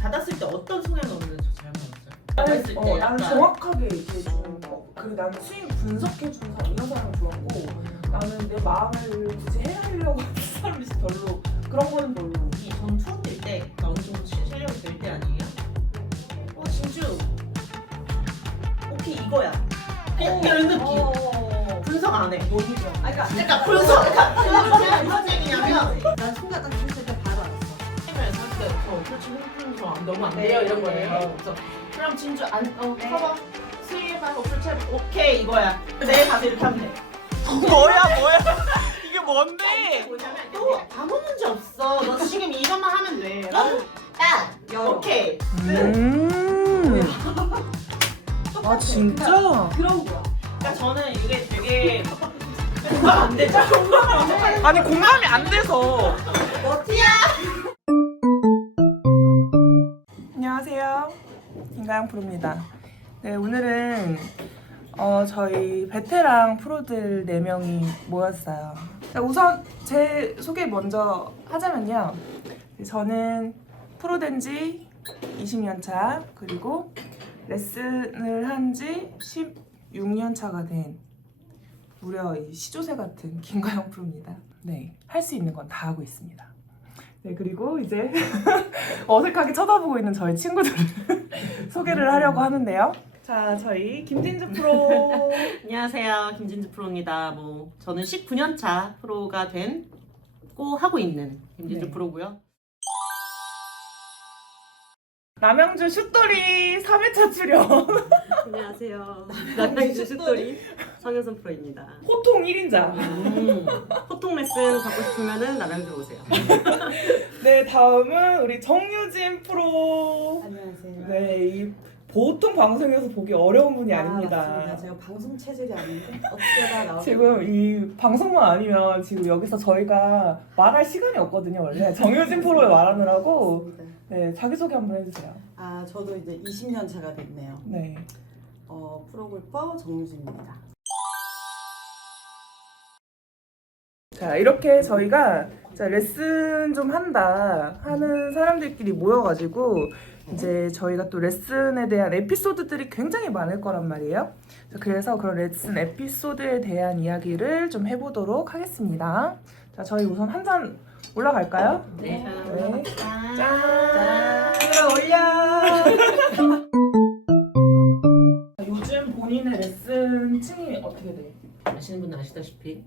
받았을 때 어떤 성향을 잘 받았어요? 받았을 때 나는 정확하게 얘기해주는 거. 그리고 나는 수익 분석해주는 사람 이런 사람이 좋았고, 나는 내 마음을 굳이 헤아리려고 하는 사람이 별로 그런 거는 별로. 전 처음 뛸 때 어느 정도 실력이 될 때 아니에요? 진주 오케이 이거야. 그냥 이런 느낌. 분석 안 해. 너무 좋아. 그러니까 분석. 그냥 무슨 얘기냐면 난 순간 딱 했을 때 바로 알았어. 그렇지 분석 너무 안 돼요 이런 거예요. 그래서 그럼 진주 봐봐. 수익만 어플 오케이 이거야. 내일 가서 이렇게 하면 돼. 뭐야 이게 뭔데? 뭐냐면 또 아무 문제 없어. 너 지금 이것만 하면 돼. 오케이. 아 진짜? 그런 거야. 그러니까 저는 이게 되게 공감 안 되죠? 아니 공감이 안 돼서. 안녕하세요. 김가영 프로입니다. 네, 오늘은 저희 베테랑 프로들 4명이 모였어요. 우선 제 소개 먼저 하자면요. 저는 프로 된 지 20년 차, 그리고 레슨을 한 지 16년 차가 된 무려 이 시조새 같은 김가영 프로입니다. 네, 할 수 있는 건 다 하고 있습니다. 네, 그리고 이제 어색하게 쳐다보고 있는 저희 친구들을 소개를 하려고 하는데요. 자, 저희 김진주 프로. 안녕하세요. 김진주 프로입니다. 저는 19년 차 프로가 된고 하고 있는 김진주 네. 프로고요. 남양주 슛돌이 3회차 출연. 안녕하세요. 남양주 슛돌이 성현선 프로입니다. 호통 1인자. 호통 레슨 받고 싶으면은 남양주 오세요. 네, 다음은 우리 정유진 프로. 안녕하세요. 네, 이 보통 방송에서 보기 어려운 분이 아닙니다. 맞습니다. 제가 방송 체질이 아닌데 어떻게 다 나오고 지금 이 방송만 아니면 지금 여기서 저희가 말할 시간이 없거든요, 원래. 정유진 프로에 말하느라고. 있습니다. 네, 자기소개 한번 해주세요. 저도 이제 20년 차가 됐네요. 네. 프로골퍼 정유진입니다. 자, 이렇게 저희가 레슨 좀 한다 하는 사람들끼리 모여가지고 이제 저희가 또 레슨에 대한 에피소드들이 굉장히 많을 거란 말이에요. 그래서 그런 레슨 에피소드에 대한 이야기를 좀 해보도록 하겠습니다. 자, 저희 우선 한 잔 올라갈까요? 네. 네. 짠. 올려. 요즘 본인의 레슨 층이 어떻게 돼? 아시는 분은 아시다시피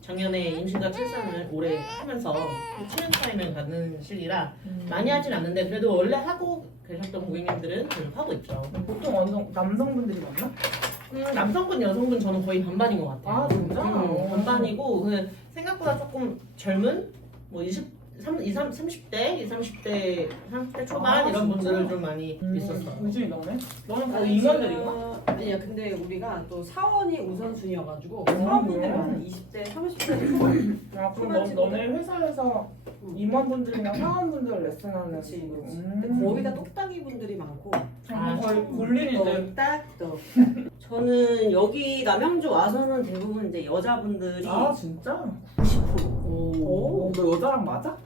작년에 임신과 출산을 오래 하면서 7년 차이면 가는 시기라 많이 하진 않는데 그래도 원래 하고 계셨던 고객님들은 계속 하고 있죠. 보통 남성분들이 많나? 남성분, 여성분 저는 거의 반반인 것 같아요. 아, 진짜? 반반이고 생각보다 조금 젊은 30대, 30대 초반 이런 분들을 좀 많이 있었어. 유진이 너는 거의 인간들인가? 아니야, 근데 우리가 또 사원이 우선순위여가지고 그래? 사원분들이 많아. 20대, 30대 초반. 아, 그럼 너네 회사에서 임원분들이나 사원분들 레슨하는 그치, 식으로. 그치. 근데 거의 다 똑딱이 분들이 많고. 거의 굴린인데. 똑딱. 저는 여기 남양주 와서는 대부분 이제 여자분들이 아, 진짜? 90%. 오, 너 여자랑 맞아?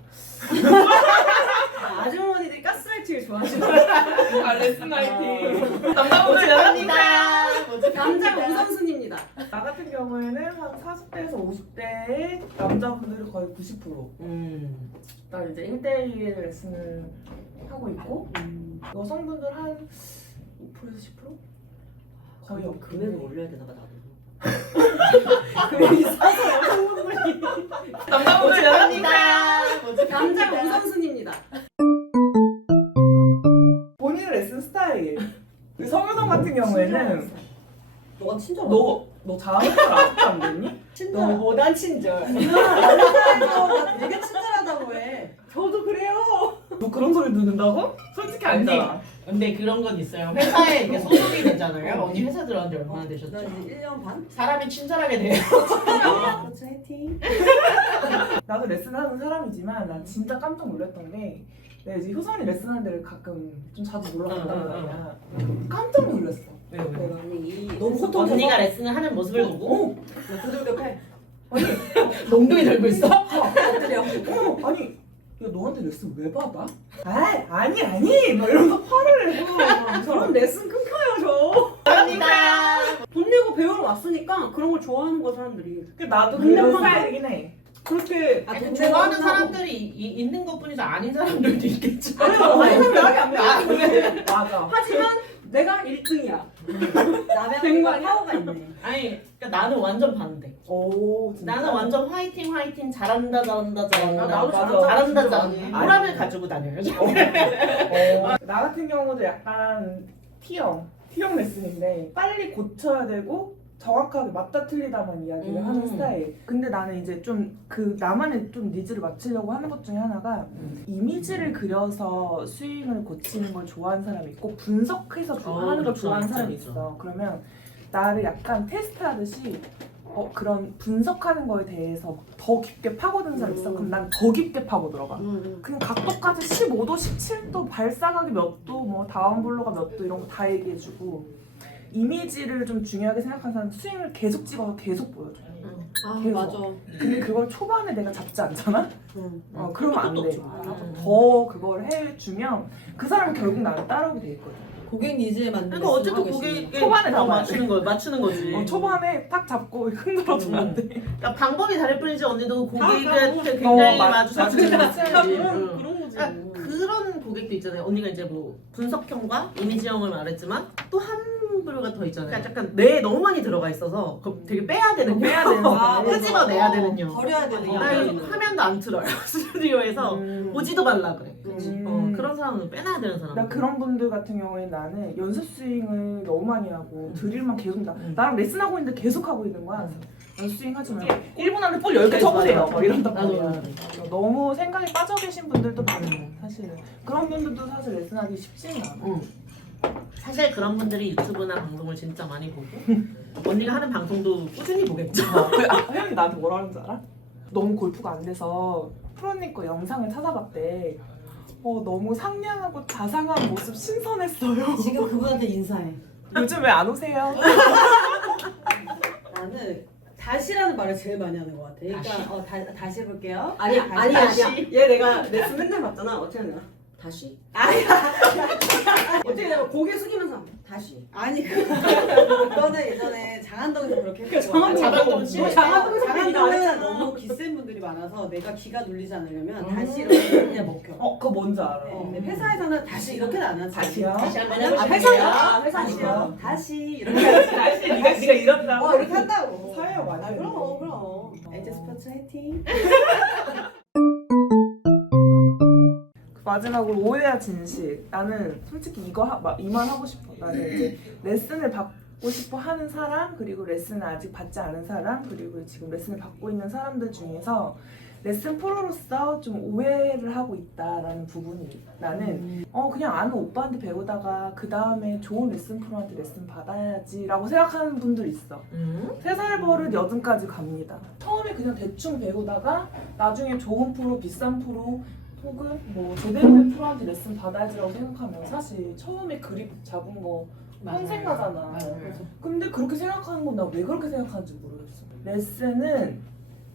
아주머니들이 가스라이팅을 좋아하시더라고요. 아, 레슨 화이팅. 남자분들 연합니다. 남자 우선순위입니다. 나 같은 경우에는 한 40대에서 50대의 남자분들이 거의 90%. 나 이제 1대1 레슨을 하고 있고, 여성분들 한 5%에서 10%? 거의 없고. 금액을 올려야 되나 봐, 나도. 남자분들 연합니다. 남자 우선순위입니다. 본인의 레슨 스타일. 그 성유동 같은 경우에는 너가 친절. 너 잘하는 걸 아직도 안 됐니? 너보단 친절. 나 되게 친절하다고 해. 저도 그래요. 너 그런 소리 듣는다고? 솔직히 아니잖아. 근데 그런 건 있어요. 회사에 이렇게 소속이 되잖아요. 언니 회사 들어간 지 얼마나 나 되셨죠? 이제 1년 반? 사람이 친절하게 돼요. 그렇지, 화이팅. 나도 레슨하는 사람이지만 난 진짜 깜짝 놀랐던 게 내가 이제 효선이 레슨하는 데를 가끔 좀 자주 놀러 간단 말이야. 깜짝 놀랐어. 왜요? 내가 아니, 너무 호통 언니가 레슨을 하는 모습을 보고 두들겨 패. 엉덩이 들고 있어? 엎드려. 아니 야 너한테 레슨 왜 받아? 아니 막 이러면서 화를 내고 저런 레슨 끊겨요 저. 감사합니다. 돈 내고 배우러 왔으니까 그런 걸 좋아하는 거야 사람들이. 나도 근데 그런 엄마가- 스타일이긴 해. 그렇게 하여튼 좋아하는 사람들이 있는 것뿐이지 아닌 사람들도 있겠죠. 아니 생각이 안 나. 맞아. 하지만 내가 1등이야. 남의 된 거 한국과 아니야? 파워가 있네. 아니 그러니까 나는 완전 반대. 오 진짜? 나는 완전 화이팅 잘한다 나도 잘한다 잘하지. 보람을 가지고 다녀요. 나 같은 경우도 약간 T형 레슨인데 빨리 고쳐야 되고 정확하게 맞다 틀리다만 이야기를 하는 스타일. 근데 나는 이제 좀 그 나만의 좀 니즈를 맞추려고 하는 것 중에 하나가 이미지를 그려서 스윙을 고치는 걸 좋아하는 사람이 있고 분석해서 하는 걸 그렇죠. 좋아하는 있죠, 사람이 있죠. 있어. 그러면 나를 약간 테스트하듯이 그런 분석하는 거에 대해서 더 깊게 파고드는 사람 있어. 그럼 난 더 깊게 파고들어가. 그냥 각도까지 15도, 17도, 발사각이 몇 도, 뭐 다운블로가 몇 도 이런 거 다 얘기해주고 이미지를 좀 중요하게 생각하는 사람 스윙을 계속 찍어서 계속 보여줘. 아 계속. 맞아. 근데 그걸 초반에 내가 잡지 않잖아? 응. 그러면 안 돼. 음. 더 그걸 해주면 그 사람은 결국 나를 따라오게 돼 있거든. 고객 니즈에 맞는. 그러니까 어쨌든 레슨을 하고 고객에 계십니다. 초반에 더 잡아야 맞추는 거지. 초반에 딱 잡고 흔들어주면 안 돼. 그러니까 방법이 다를 뿐이지 언니도 고객한테 그럼. 굉장히 맞아. 맞춰야지. 그런 거지. 그러니까 그런 고객도 있잖아요. 언니가 이제 뭐 분석형과 이미지형을 말했지만 또 한 부류가 더 있잖아요. 그러니까 약간 뇌에 너무 많이 들어가 있어서 되게 빼야 되는 빼야 되는 아, 맞아. 끄집어내야 되는요. 버려야 되는. 나 이거 화면도 안 틀어요. 스튜디오에서 보지도 말라 그래. 그런 사람은 빼놔야 되는 사람. 나 그런 분들 같은 경우에 나는 연습 스윙을 너무 많이 하고 드릴만 계속 나랑 레슨하고 있는데 계속 하고 있는 거야. 연습 스윙 하지 말고 1분 안에 볼 10개 쳐보세요. 막 이런단 나도 말이야. 너무 생각에 빠져 계신 분들도 많고 사실은 그런 분들도 사실 레슨하기 쉽지는 않아. 사실 그런 분들이 유튜브나 방송을 진짜 많이 보고 언니가 하는 방송도 꾸준히 보겠죠. 혜연이 나한테 뭐라 하는 줄 알아? 너무 골프가 안 돼서 프로님 거 영상을 찾아봤대. 너무 상냥하고 자상한 모습 신선했어요. 지금 그분한테 인사해. 요즘 왜 안 오세요? 나는 다시라는 말을 제일 많이 하는 것 같아. 그러니까 다시 해볼게요. 아니야. 얘 내가 레슨 맨날 봤잖아. 어떻게 하냐? 다시. 어떻게 내가 고개 숙이면서 다시. 아니 그거는 예전에 장안동에서 그렇게 했거든. 장안동은 싫어. 장안동은 너무 기센 분들이 많아서 내가 기가 눌리지 않으려면 다시 이렇게 그냥 먹혀. 그거 뭔지 알아. 근데 회사에서는 다시 이렇게는 안 하지. 다시요? 다시 한번 회사요? 다시요? 다시 이렇게 하지. 다시 네가 이런다고? 이렇게 한다고. 사회가 많이 아 그럼. LG 스포츠 화이팅. 마지막으로 오해야 진실. 나는 솔직히 이만 하고 싶어. 나는 이제 레슨을 받고 싶어 하는 사람, 그리고 레슨을 아직 받지 않은 사람, 그리고 지금 레슨을 받고 있는 사람들 중에서 레슨 프로로서 좀 오해를 하고 있다라는 부분이 나는 그냥 아는 오빠한테 배우다가 그 다음에 좋은 레슨 프로한테 레슨 받아야지라고 생각하는 분들 있어. 3살 버릇 여든까지 갑니다. 처음에 그냥 대충 배우다가 나중에 좋은 프로, 비싼 프로 혹은 뭐 제대로 된 프로한테 레슨 받아야지라고 생각하면 사실 처음에 그립 잡은 거 평생 가잖아. 근데 그렇게 생각하는 건 나 왜 그렇게 생각하는지 모르겠어. 레슨은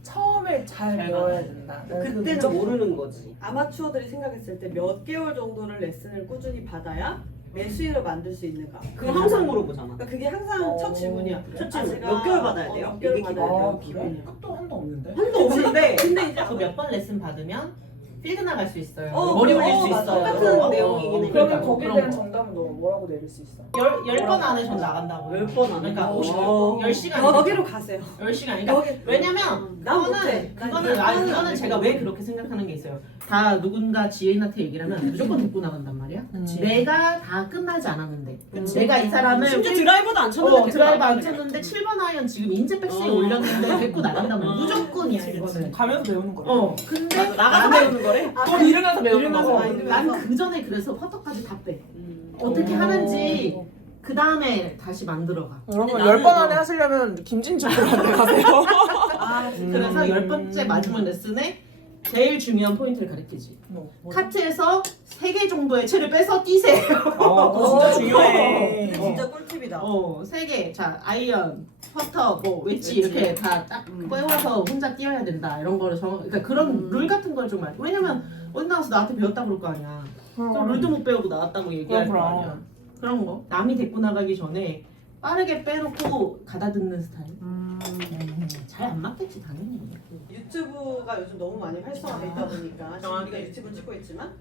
처음에 잘 배워야 된다. 그때는 모르는 거지. 아마추어들이 생각했을 때 몇 개월 정도를 레슨을 꾸준히 받아야 내 스윙을 만들 수 있는가? 그거 항상 물어보잖아. 그러니까 그게 항상 첫 질문이야. 첫 아, 질문. 제가 몇 개월 받아야 돼요? 몇 개월 이게 받아야 돼요? 그래? 끝도 한도 없는데? 한도 없는데. 근데 이제 몇 번 레슨 받으면 필드 나갈 수 있어요. 어, 머리 올릴 어, 수 맞아. 있어요. 똑같은 내용이긴 해. 그러면 그러니까 거기에 그런 대한 거. 정답은 너 뭐라고 내릴 수 있어? 10번 안에 전 나간다고. 10번 안에? 그러니까 오. 10시간. 여기로 가세요. 10시간. 그러니까 왜냐면 난 그거는 못해. 그거는 제가 왜 그렇게 생각하는 게 있어요. 다 누군가 지혜인한테 얘기를 하면 무조건 데리고 나간단 말이야. 내가 다 끝나지 않았는데 내가 이 사람을 심지어 드라이버도 안 쳤는데 드라이브 안 쳤는데 7번 아이언 지금 인제 백스윙 올렸는데 데리고 나간단 말이야. 무조건이야 이거는. 가면서 배우는 거야. 근데 나가서 배우는 거래? 돈 잃으면서 배우는 잃으면서 거. 많이 난 그 전에 그래서 퍼터까지 다 빼. 어떻게 하는지 그 다음에 다시 만들어가. 여러분 나는 10번 안에 하시려면 김진주 프로한테 가세요. 그래서 10번째 마지막 레슨에 제일 중요한 포인트를 가르치지. 뭐, 카트에서 3개 정도의 채를 빼서 뛰세요. 그거 진짜 중요해. 진짜 꿀팁이다. 3개. 자, 아이언, 퍼터, 뭐 웨지 이렇게 다 딱 빼와서 혼자 뛰어야 된다. 이런 거를 그러니까 그런 룰 같은 걸 좀 알고. 왜냐면 어디 나와서 나한테 배웠다 그럴 거 아니야. 그럼 룰도 못 배우고 나왔다고 얘기할 거 그럼. 아니야. 그런 거. 남이 데리고 나가기 전에 빠르게 빼놓고 가다듬는 스타일. 잘 안 맞겠지 당연히. 유튜브가 요즘 너무 많이 활성화돼 있다 보니까 지금 우리가 유튜브를 찍고 있지만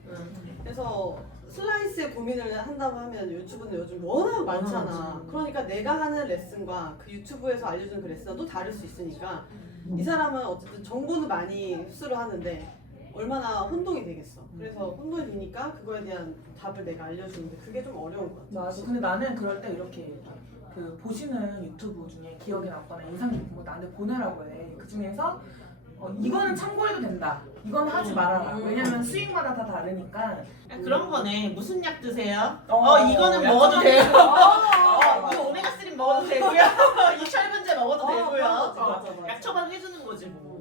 그래서 슬라이스에 고민을 한다고 하면 유튜브는 요즘 워낙 많잖아. 그러니까 내가 하는 레슨과 그 유튜브에서 알려주는 그 레슨은 또 다를 수 있으니까 이 사람은 어쨌든 정보는 많이 흡수를 하는데 얼마나 혼동이 되겠어. 그래서 혼동이 되니까 그거에 대한 답을 내가 알려주는데 그게 좀 어려운 것 같아. 맞아. 근데 나는 그럴 때 이렇게 그 보시는 유튜브 중에 기억에 남거나 인상 깊은 거 나한테 보내라고 해. 그 중에서 이거는 참고해도 된다. 이건 하지 말아라. 왜냐면 수익마다 다 다르니까. 그런 거네. 무슨 약 드세요? 이거는 약 먹어도 좀 돼요. 어. 이 오메가3 먹어도 되고요. 이 철분제 먹어도 되고요. 맞아. 약 처방해주는 거지 뭐.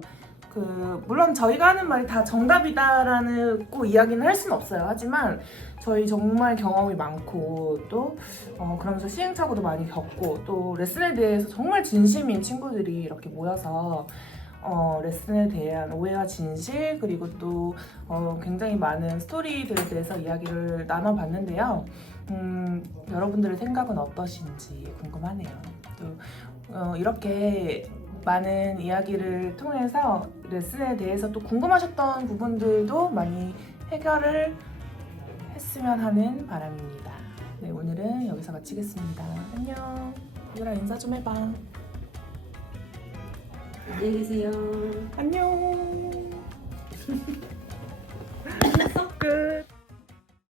물론 저희가 하는 말이 다 정답이다라는 꼭 이야기는 할 수는 없어요. 하지만 저희 정말 경험이 많고 또 그러면서 시행착오도 많이 겪고 또 레슨에 대해서 정말 진심인 친구들이 이렇게 모여서 레슨에 대한 오해와 진실 그리고 또 굉장히 많은 스토리들에 대해서 이야기를 나눠봤는데요. 여러분들의 생각은 어떠신지 궁금하네요. 또 이렇게 많은 이야기를 통해서 레슨에 대해서 또 궁금하셨던 부분들도 많이 해결을 했으면 하는 바람입니다. 네, 오늘은 여기서 마치겠습니다. 안녕. 얘들아 인사 좀 해봐. 안녕히 계세요. 안녕. 끝.